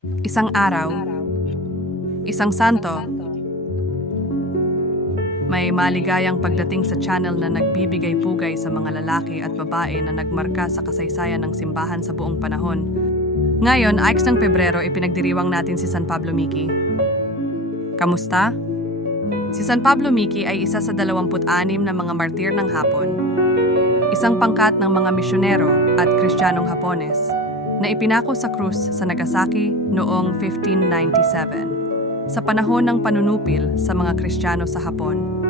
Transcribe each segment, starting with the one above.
Isang araw, isang santo, may maligayang pagdating sa channel na nagbibigay pugay sa mga lalaki at babae na nagmarka sa kasaysayan ng simbahan sa buong panahon. Ngayon, Ix ng Pebrero, ipinagdiriwang natin si San Pablo Miki. Kamusta? Si San Pablo Miki ay isa sa 26 na mga martir ng Hapon. Isang pangkat ng mga misyonero at kristyanong Hapones na ipinako sa krus sa Nagasaki noong 1597 sa panahon ng panunupil sa mga Kristiyano sa Hapon.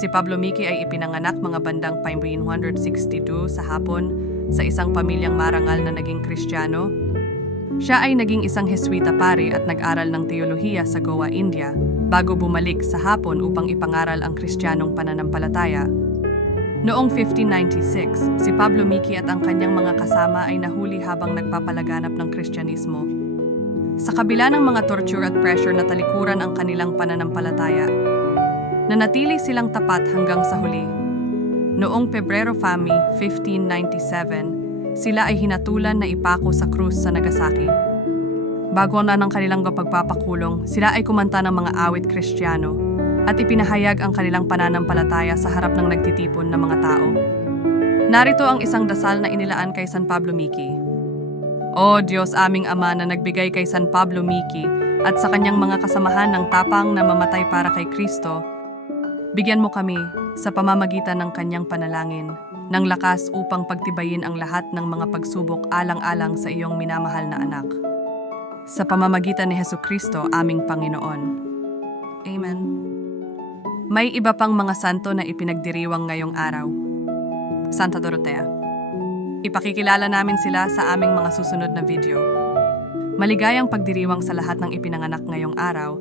Si Pablo Miki ay ipinanganak mga bandang 1562 sa Hapon sa isang pamilyang marangal na naging Kristiyano. Siya ay naging isang Heswita pare at nag-aral ng teolohiya sa Goa, India bago bumalik sa Hapon upang ipangaral ang Kristiyanong pananampalataya. Noong 1596, si Pablo Miki at ang kanyang mga kasama ay nahuli habang nagpapalaganap ng Kristyanismo. Sa kabila ng mga torture at pressure na talikuran ang kanilang pananampalataya, nanatili silang tapat hanggang sa huli. Noong Pebrero Fami 1597, sila ay hinatulan na ipako sa krus sa Nagasaki. Bago na ng kanilang pagpapakulong, sila ay kumanta ng mga awit kristyano at ipinahayag ang kanilang pananampalataya sa harap ng nagtitipon na mga tao. Narito ang isang dasal na inilaan kay San Pablo Miki. O Diyos aming Ama na nagbigay kay San Pablo Miki at sa kanyang mga kasamahan ng tapang na mamatay para kay Kristo, bigyan mo kami sa pamamagitan ng kanyang panalangin ng lakas upang pagtibayin ang lahat ng mga pagsubok alang-alang sa iyong minamahal na anak. Sa pamamagitan ni Heso Kristo, aming Panginoon. Amen. May iba pang mga santo na ipinagdiriwang ngayong araw. Santa Dorotea. Ipakikilala namin sila sa aming mga susunod na video. Maligayang pagdiriwang sa lahat ng ipinanganak ngayong araw